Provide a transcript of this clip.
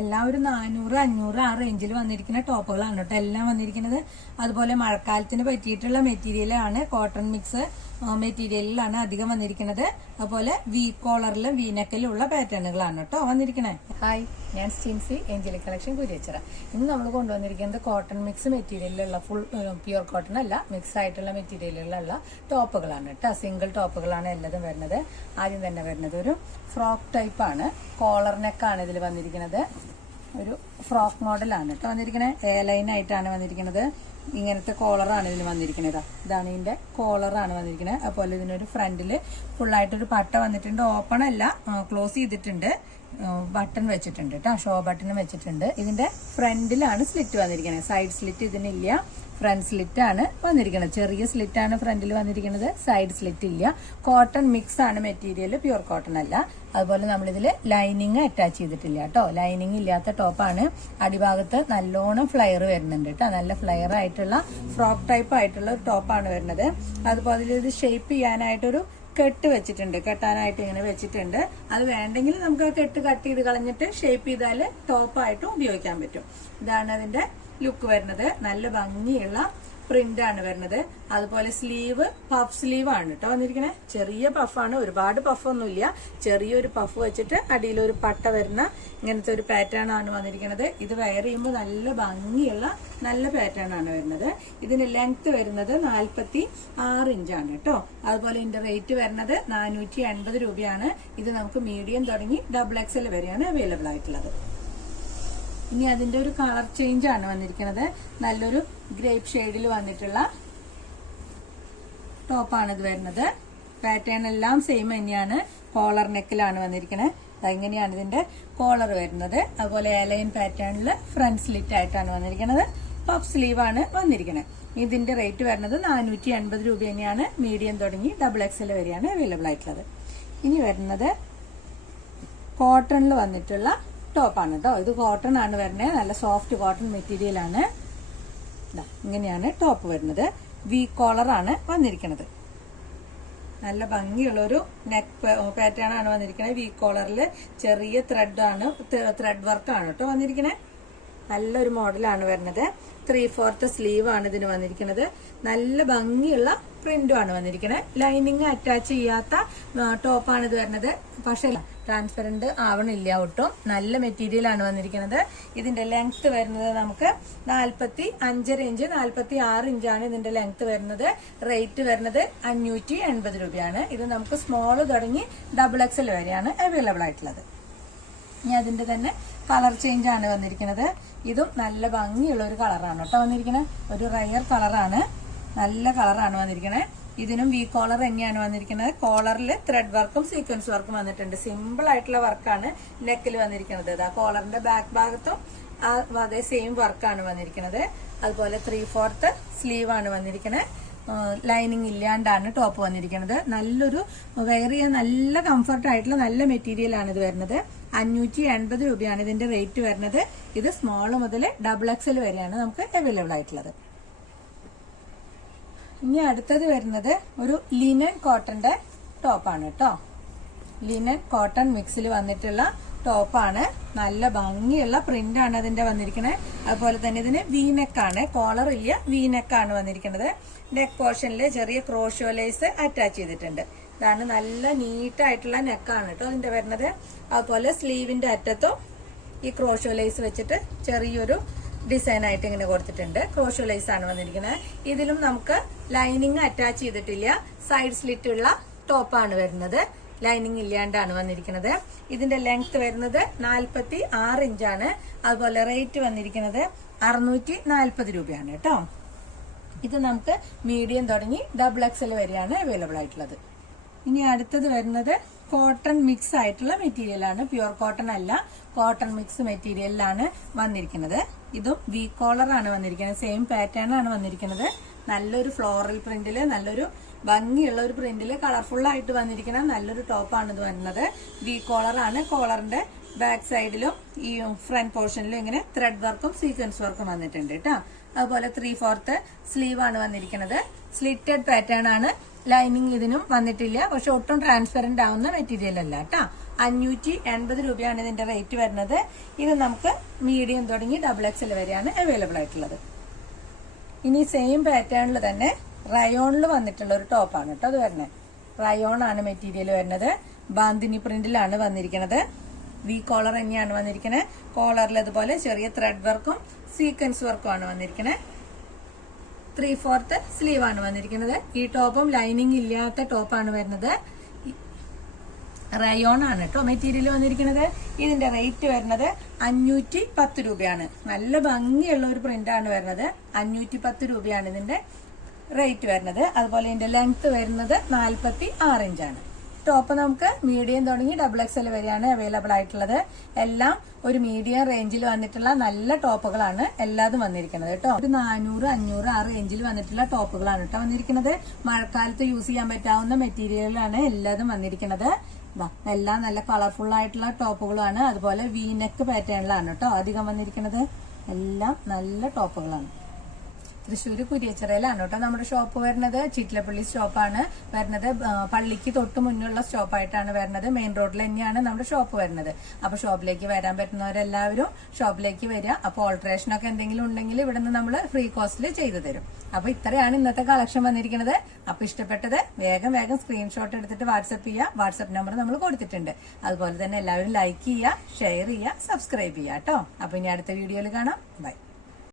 എല്ലാം ഒരു 400, 500 ആ റേഞ്ചിൽ വന്നിരിക്കുന്ന ടോപ്പുകളാണ് കേട്ടോ എല്ലാം വന്നിരിക്കുന്നത്. അതുപോലെ മഴക്കാലത്തിന് പറ്റിയിട്ടുള്ള മെറ്റീരിയലാണ്, കോട്ടൺ മിക്സ് മെറ്റീരിയലിലാണ് അധികം വന്നിരിക്കുന്നത്. അതുപോലെ വി കോളറിലും വി നെക്കിലും ഉള്ള പാറ്റേണുകളാണ് കേട്ടോ വന്നിരിക്കുന്നത്. ഹായ്, ഞാൻ സ്റ്റീൻസി, ഏഞ്ചലിക് കളക്ഷൻ കുരിയച്ചിറ. ഇന്ന് നമ്മൾ കൊണ്ടുവന്നിരിക്കുന്നത് കോട്ടൺ മിക്സ് മെറ്റീരിയലിലുള്ള ഫുൾ പ്യുവർ കോട്ടൺ അല്ല, മിക്സ് ആയിട്ടുള്ള മെറ്റീരിയലിലുള്ള ടോപ്പുകളാണ് കേട്ടോ. സിംഗിൾ ടോപ്പുകളാണ് എല്ലാതും വരുന്നത്. ആദ്യം തന്നെ വരുന്നത് ഒരു ഫ്രോക്ക് ടൈപ്പാണ്, കോളർ നെക്കാണ് ഇതിൽ വന്നിരിക്കുന്നത്. ഒരു ഫ്രോക്ക് മോഡലാണ് കേട്ടോ വന്നിരിക്കുന്നത്. എ ലൈൻ ആയിട്ടാണ് വന്നിരിക്കുന്നത്. ഇങ്ങനത്തെ കോളറാണ് ഇതിന് വന്നിരിക്കുന്നത്. ഇതാണ് ഇതിന്റെ കോളറാണ് വന്നിരിക്കുന്നത്. അതുപോലെ ഇതിനൊരു ഫ്രണ്ടില് ഫുള്ളായിട്ടൊരു പട്ട വന്നിട്ടുണ്ട്. ഓപ്പൺ അല്ല, ക്ലോസ് ചെയ്തിട്ടുണ്ട്. ബട്ടൺ വെച്ചിട്ടുണ്ട് കേട്ടോ, ഷോ ബട്ടൺ വെച്ചിട്ടുണ്ട്. ഇതിന്റെ ഫ്രണ്ടിലാണ് സ്ലിറ്റ് വന്നിരിക്കുന്നത്. സൈഡ് സ്ലിറ്റ് ഇതിനില്ല, ഫ്രണ്ട് സ്ലിറ്റ് ആണ് വന്നിരിക്കുന്നത്. ചെറിയ സ്ലിറ്റ് ആണ് ഫ്രണ്ടിൽ വന്നിരിക്കുന്നത്, സൈഡ് സ്ലിറ്റ് ഇല്ല. കോട്ടൺ മിക്സ് ആണ് മെറ്റീരിയൽ, പ്യുവർ കോട്ടൺ അല്ല. അതുപോലെ നമ്മളിതിൽ ലൈനിങ് അറ്റാച്ച് ചെയ്തിട്ടില്ല കേട്ടോ. ലൈനിങ് ഇല്ലാത്ത ടോപ്പാണ്. അടിഭാഗത്ത് നല്ലോണം ഫ്ലയർ വരുന്നുണ്ട് കേട്ടോ. നല്ല ഫ്ലയർ ആയിട്ടുള്ള ഫ്രോക്ക് ടൈപ്പ് ആയിട്ടുള്ള ഒരു ടോപ്പാണ് വരുന്നത്. അതുപോലെ ഇത് ഷേപ്പ് ചെയ്യാനായിട്ടൊരു കെട്ട് വെച്ചിട്ടുണ്ട്, കെട്ടാനായിട്ട് ഇങ്ങനെ വെച്ചിട്ടുണ്ട്. അത് വേണ്ടെങ്കിൽ നമുക്ക് ആ കെട്ട് കട്ട് ചെയ്ത് കളഞ്ഞിട്ട് ഷേപ്പ് ചെയ്താൽ ടോപ്പായിട്ടും ഉപയോഗിക്കാൻ പറ്റും. ഇതാണ് അതിന്റെ ലുക്ക് വരുന്നത്. നല്ല ഭംഗിയുള്ള പ്രിന്റ് ആണ് വരുന്നത്. അതുപോലെ സ്ലീവ് പഫ് സ്ലീവ് ആണ് കേട്ടോ വന്നിരിക്കണേ. ചെറിയ പഫാണ്, ഒരുപാട് പഫൊന്നുമില്ല. ചെറിയൊരു പഫ് വെച്ചിട്ട് അടിയിലൊരു പട്ട വരുന്ന ഇങ്ങനത്തെ ഒരു പാറ്റേൺ ആണ് വന്നിരിക്കുന്നത്. ഇത് വെയർ ചെയ്യുമ്പോൾ നല്ല ഭംഗിയുള്ള നല്ല പാറ്റേൺ ആണ് വരുന്നത്. ഇതിന്റെ ലെങ്ത് വരുന്നത് 46 ഇഞ്ചാണ് കേട്ടോ. അതുപോലെ ഇതിന്റെ റേറ്റ് വരുന്നത് 480 രൂപയാണ്. ഇത് നമുക്ക് മീഡിയം തുടങ്ങി XXL വരെയാണ് അവൈലബിൾ ആയിട്ടുള്ളത്. ഇനി അതിന്റെ ഒരു കളർ ചേഞ്ച് ആണ് വന്നിരിക്കുന്നത്. നല്ലൊരു ഗ്രേപ്പ് ഷെയ്ഡിൽ വന്നിട്ടുള്ള ടോപ്പാണ് ഇത് വരുന്നത്. പാറ്റേൺ എല്ലാം സെയിം തന്നെയാണ്. കോളർ നെക്കിലാണ് വന്നിരിക്കുന്നത്. ഇങ്ങനെയാണ് ഇതിന്റെ കോളർ വരുന്നത്. അതുപോലെ എലൈൻ പാറ്റേണിൽ ഫ്രണ്ട് സ്ലിറ്റ് ആയിട്ടാണ് വന്നിരിക്കുന്നത്. പഫ് സ്ലീവ് ആണ് വന്നിരിക്കുന്നത്. ഇതിന്റെ റേറ്റ് വരുന്നത് 480 രൂപ തന്നെയാണ്. മീഡിയം തുടങ്ങി XXL വരെയാണ് അവൈലബിൾ ആയിട്ടുള്ളത്. ഇനി വരുന്നത് കോട്ടണിൽ വന്നിട്ടുള്ള ടോപ്പാണ് കേട്ടോ. ഇത് കോട്ടൺ ആണ് വരുന്നത്. നല്ല സോഫ്റ്റ് കോട്ടൺ മെറ്റീരിയൽ ആണ്. ഇങ്ങനെയാണ് ടോപ്പ് വരുന്നത്. വി കോളർ ആണ് വന്നിരിക്കുന്നത്. നല്ല ഭംഗിയുള്ളൊരു നെക്ക് പാറ്റേൺ ആണ് വന്നിരിക്കുന്നത്. വി കോളറിൽ ചെറിയ ത്രെഡ് വർക്കാണ് കേട്ടോ വന്നിരിക്കുന്നത്. നല്ലൊരു മോഡലാണ് വരുന്നത്. 3/4 സ്ലീവ് ആണ് ഇതിന് വന്നിരിക്കുന്നത്. നല്ല ഭംഗിയുള്ള പ്രിന്റും ആണ് വന്നിരിക്കുന്നത്. ലൈനിങ് അറ്റാച്ച് ചെയ്യാത്ത ടോപ്പാണ് ഇത് വരുന്നത്. പക്ഷെ ട്രാൻസ്പെറന്റ് ആവണില്ല ഒട്ടും. നല്ല മെറ്റീരിയൽ ആണ് വന്നിരിക്കുന്നത്. ഇതിന്റെ ലെങ്ത് വരുന്നത് നമുക്ക് 45 ഇഞ്ച് 46 ഇഞ്ചാണ് ഇതിന്റെ ലെങ്ത് വരുന്നത്. റേറ്റ് വരുന്നത് 580 രൂപയാണ്. ഇത് നമുക്ക് സ്മോൾ തുടങ്ങി XXL വരെയാണ് അവൈലബിൾ ആയിട്ടുള്ളത്. ഇനി അതിന്റെ തന്നെ കളർ ചേഞ്ച് ആണ് വന്നിരിക്കുന്നത്. ഇതും നല്ല ഭംഗിയുള്ള ഒരു കളറാണ് കേട്ടോ വന്നിരിക്കുന്നത്. ഒരു റയർ കളറാണ്, നല്ല കളറാണ് വന്നിരിക്കുന്നത്. ഇതിനും വി കോളർ തന്നെയാണ് വന്നിരിക്കുന്നത്. കോളറിൽ ത്രെഡ് വർക്കും സീക്വൻസ് വർക്കും വന്നിട്ടുണ്ട്. സിമ്പിൾ ആയിട്ടുള്ള വർക്കാണ് നെക്കിൽ വന്നിരിക്കുന്നത്. ആ കോളറിന്റെ ബാക്ക് ഭാഗത്തും അതേ സെയിം വർക്കാണ് വന്നിരിക്കുന്നത്. അതുപോലെ 3/4 സ്ലീവ് ആണ് വന്നിരിക്കുന്നത്. ലൈനിങ് ഇല്ലാണ്ടാണ് ടോപ്പ് വന്നിരിക്കുന്നത്. നല്ലൊരു വെയർ ചെയ്യാൻ നല്ല കംഫർട്ട് ആയിട്ടുള്ള നല്ല മെറ്റീരിയൽ ആണ് ഇത് വരുന്നത്. 580 രൂപയാണ് ഇതിന്റെ റേറ്റ് വരുന്നത്. ഇത് സ്മോൾ മുതൽ XXL വരെയാണ് നമുക്ക് അവൈലബിൾ ആയിട്ടുള്ളത്. ഇനി അടുത്തത് വരുന്നത് ഒരു ലിനൻ കോട്ടന്റെ ടോപ്പാണ് കേട്ടോ. ലിനൻ കോട്ടൺ മിക്സിൽ വന്നിട്ടുള്ള ടോപ്പാണ്. നല്ല ഭംഗിയുള്ള പ്രിന്റ് ആണ് അതിന്റെ വന്നിരിക്കുന്നത്. അതുപോലെ തന്നെ ഇതിന് വീനെക്കാണ്, കോളർ ഇല്ല, വീനെക്കാണ് വന്നിരിക്കുന്നത്. നെക്ക് പോർഷനിൽ ചെറിയ ക്രോഷോ ലേസ് അറ്റാച്ച് ചെയ്തിട്ടുണ്ട്. ഇതാണ് നല്ല നീറ്റായിട്ടുള്ള നെക്കാണ് കേട്ടോ ഇതിന്റെ വരുന്നത്. അതുപോലെ സ്ലീവിന്റെ അറ്റത്തും ഈ ക്രോഷോ ലേസ് വെച്ചിട്ട് ചെറിയൊരു ഡിസൈൻ ആയിട്ട് ഇങ്ങനെ കൊടുത്തിട്ടുണ്ട്. ക്രോഷോ ലേസ് ആണ് വന്നിരിക്കുന്നത്. ഇതിലും നമുക്ക് ലൈനിങ് അറ്റാച്ച് ചെയ്തിട്ടില്ല. സൈഡ് സ്ലിറ്റ് ഉള്ള ടോപ്പാണ് വരുന്നത്. ലൈനിങ് ഇല്ലാണ്ടാണ് വന്നിരിക്കുന്നത്. ഇതിന്റെ ലെങ്ത് വരുന്നത് 46 ഇഞ്ചാണ്. അതുപോലെ റേറ്റ് വന്നിരിക്കുന്നത് 640 രൂപയാണ് കേട്ടോ. ഇത് നമുക്ക് മീഡിയം തുടങ്ങി XXL വരെയാണ് അവൈലബിൾ ആയിട്ടുള്ളത്. ഇനി അടുത്തത് വരുന്നത് കോട്ടൺ മിക്സ് ആയിട്ടുള്ള മെറ്റീരിയൽ ആണ്. പ്യുവർ കോട്ടൺ അല്ല, കോട്ടൺ മിക്സ് മെറ്റീരിയലിലാണ് വന്നിരിക്കുന്നത്. ഇതും വി കോളർ ആണ് വന്നിരിക്കുന്നത്. സെയിം പാറ്റേൺ ആണ് വന്നിരിക്കുന്നത്. നല്ലൊരു ഫ്ലോറൽ പ്രിന്റില്, നല്ലൊരു ഭംഗിയുള്ള ഒരു പ്രിന്റില് കളർഫുൾ ആയിട്ട് വന്നിരിക്കുന്ന നല്ലൊരു ടോപ്പാണ് ഇത് വരുന്നത്. വി കോളർ ആണ്. കോളറിന്റെ ബാക്ക് സൈഡിലും ഈ ഫ്രണ്ട് പോർഷനിലും ഇങ്ങനെ ത്രെഡ് വർക്കും സീക്വൻസ് വർക്കും വന്നിട്ടുണ്ട് കേട്ടോ. അതുപോലെ 3/4 സ്ലീവ് ആണ് വന്നിരിക്കുന്നത്. സ്ലിറ്റഡ് പാറ്റേൺ ആണ്. ലൈനിങ് ഇതിനും വന്നിട്ടില്ല. പക്ഷെ ഒട്ടും ട്രാൻസ്പെറന്റ് ആവുന്ന മെറ്റീരിയൽ അല്ല കേട്ടോ. 580 രൂപയാണ് ഇതിന്റെ റേറ്റ് വരുന്നത്. ഇത് നമുക്ക് മീഡിയം തുടങ്ങി XXL വരെയാണ് അവൈലബിൾ ആയിട്ടുള്ളത്. ഇനി സെയിം പാറ്റേണിൽ തന്നെ റയോണിൽ വന്നിട്ടുള്ള ഒരു ടോപ്പാണ് കേട്ടോ അത് വരുന്നത്. റയോൺ ആണ് മെറ്റീരിയൽ വരുന്നത്. ബാന്തിനി പ്രിന്റിലാണ് വന്നിരിക്കുന്നത്. വി കോളർ തന്നെയാണ് വന്നിരിക്കുന്നത്. കോളറിൽ അതുപോലെ ചെറിയ ത്രെഡ് വർക്കും സീക്വൻസ് വർക്കും ആണ് വന്നിരിക്കുന്നത്. 3/4 സ്ലീവ് ആണ് വന്നിരിക്കുന്നത്. ഈ ടോപ്പും ലൈനിങ് ഇല്ലാത്ത ടോപ്പാണ് വരുന്നത്. റയോൺ ആണ് കേട്ടോ മെറ്റീരിയൽ വന്നിരിക്കുന്നത്. ഇതിന്റെ റേറ്റ് വരുന്നത് 510 രൂപയാണ്. നല്ല ഭംഗിയുള്ള ഒരു പ്രിന്റ് ആണ് വരുന്നത്. 510 രൂപയാണ് ഇതിന്റെ റേറ്റ് വരുന്നത്. അതുപോലെ ഇതിന്റെ ലെങ്ത് വരുന്നത് 46 ഇഞ്ചാണ്. ടോപ്പ് നമുക്ക് മീഡിയം തുടങ്ങി XXL വരെയാണ് അവൈലബിൾ ആയിട്ടുള്ളത്. എല്ലാം ഒരു മീഡിയം റേഞ്ചിൽ വന്നിട്ടുള്ള നല്ല ടോപ്പുകളാണ് എല്ലാതും വന്നിരിക്കുന്നത് കേട്ടോ. ഒരു 400, 500 ആ റേഞ്ചിൽ വന്നിട്ടുള്ള ടോപ്പുകളാണ് കേട്ടോ വന്നിരിക്കുന്നത്. മഴക്കാലത്ത് യൂസ് ചെയ്യാൻ പറ്റാവുന്ന മെറ്റീരിയലാണ് എല്ലാതും വന്നിരിക്കുന്നത്. എല്ലാം നല്ല കളർഫുൾ ആയിട്ടുള്ള ടോപ്പുകളാണ്. അതുപോലെ വീനെക്ക് പാറ്റേണിലാണ് കേട്ടോ അധികം വന്നിരിക്കുന്നത്. എല്ലാം നല്ല ടോപ്പുകളാണ്. തൃശ്ശൂർ കുരിയച്ചിറയിലാണ് കേട്ടോ നമ്മുടെ ഷോപ്പ് വരുന്നത്. ചിറ്റിലപ്പള്ളി സ്റ്റോപ്പാണ് വരുന്നത്. പള്ളിക്ക് തൊട്ട് മുന്നുള്ള സ്റ്റോപ്പായിട്ടാണ് വരുന്നത്. മെയിൻ റോഡിൽ തന്നെയാണ് നമ്മുടെ ഷോപ്പ് വരുന്നത്. അപ്പൊ ഷോപ്പിലേക്ക് വരാൻ പറ്റുന്നവരെല്ലാവരും ഷോപ്പിലേക്ക് വരിക. അപ്പൊ ഓൾട്രേഷൻ ഒക്കെ എന്തെങ്കിലും ഉണ്ടെങ്കിൽ ഇവിടെ നിന്ന് നമ്മൾ ഫ്രീ കോസ്റ്റിൽ ചെയ്തു തരും. അപ്പൊ ഇത്രയാണ് ഇന്നത്തെ കളക്ഷൻ വന്നിരിക്കുന്നത്. അപ്പൊ ഇഷ്ടപ്പെട്ടത് വേഗം സ്ക്രീൻഷോട്ട് എടുത്തിട്ട് വാട്സപ്പ് ചെയ്യുക. വാട്സപ്പ് നമ്പർ നമ്മൾ കൊടുത്തിട്ടുണ്ട്. അതുപോലെ തന്നെ എല്ലാവരും ലൈക്ക് ചെയ്യുക, ഷെയർ ചെയ്യുക, സബ്സ്ക്രൈബ് ചെയ്യുക കേട്ടോ. അപ്പൊ ഇനി അടുത്ത വീഡിയോയിൽ കാണാം. ബൈ.